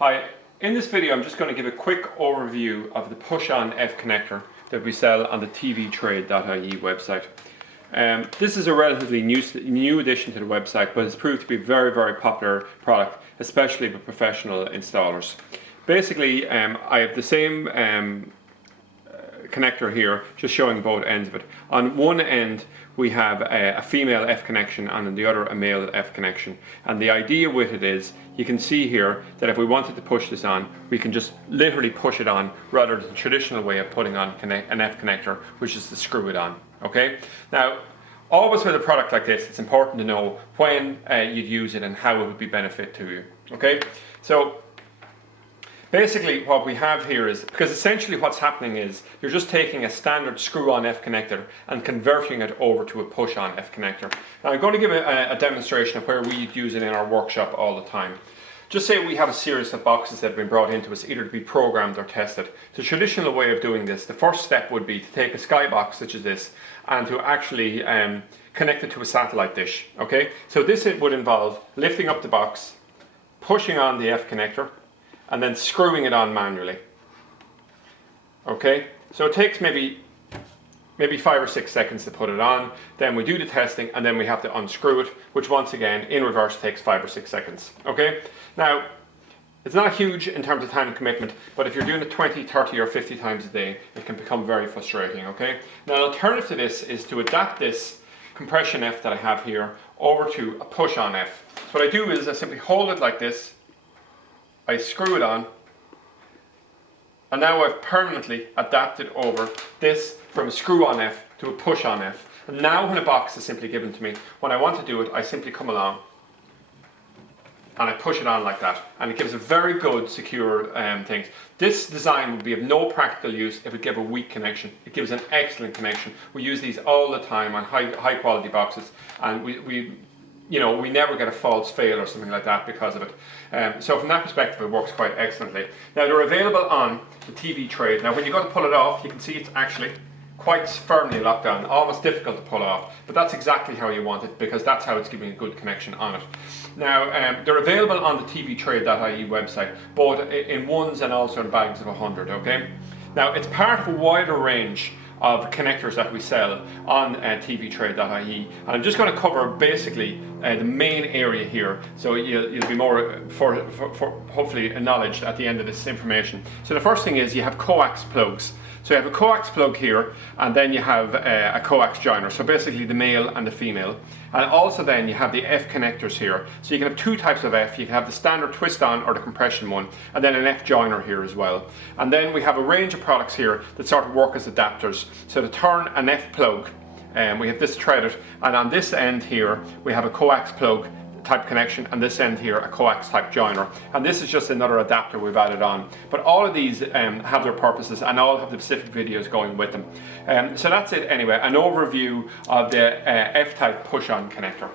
Hi, in this video I'm just going to give a quick overview of the push-on F connector that we sell on the tvtrade.ie website. This is a relatively new addition to the website, but it's proved to be a very popular product, especially with professional installers. Basically, I have the same connector here, just showing both ends of it. On one end we have a female F connection and on the other a male F connection, and the idea with it is you can see here that if we wanted to push this on, we can just literally push it on rather than the traditional way of putting on an F connector, which is to screw it on. Okay, now always with a product like this it's important to know when you'd use it and how it would be benefit to you. Okay, so basically what we have here is, because essentially what's happening is you're just taking a standard screw-on F connector and converting it over to a push-on F connector. Now I'm going to give a demonstration of where we use it in our workshop all the time. Just say we have a series of boxes that have been brought into us either to be programmed or tested. The traditional way of doing this, the first step would be to take a skybox such as this and to actually connect it to a satellite dish. Okay, so this would involve lifting up the box, pushing on the F connector, and then screwing it on manually. Okay, so it takes maybe 5 or 6 seconds to put it on, then we do the testing, and then we have to unscrew it, which once again in reverse takes 5 or 6 seconds. Okay, now it's not huge in terms of time commitment, but if you're doing it 20, 30 or 50 times a day, it can become very frustrating. Okay, now an alternative to this is to adapt this compression F that I have here over to a push-on F. So what I do is I simply hold it like this, I screw it on, and now I've permanently adapted over this from a screw-on F to a push-on F. And now when a box is simply given to me, when I want to do it, I simply come along and I push it on like that, and it gives a very good secure thing. This design would be of no practical use if it gave a weak connection. It gives an excellent connection. We use these all the time on high quality boxes, and we never get a false fail or something like that because of it. So from that perspective it works quite excellently. Now they're available on the TV Trade. Now when you go to pull it off, you can see it's actually quite firmly locked down, almost difficult to pull off, but that's exactly how you want it, because that's how it's giving a good connection on it. Now they're available on the tvtrade.ie website, both in ones and also in bags of 100. Okay, now it's part of a wider range of connectors that we sell on tvtrade.ie, and I'm just going to cover basically the main area here, so you'll be more for hopefully acknowledged at the end of this information. So the first thing is you have coax plugs. So you have a coax plug here, and then you have a coax joiner, so basically the male and the female. And also then you have the F connectors here. So you can have two types of F. You can have the standard twist on or the compression one, and then an F joiner here as well. And then we have a range of products here that sort of work as adapters. So to turn an F plug, we have this threaded, and on this end here we have a coax plug type connection, and this end here a coax type joiner, and this is just another adapter we've added on. But all of these have their purposes and all have the specific videos going with them. So that's it anyway, an overview of the F-type push-on connector.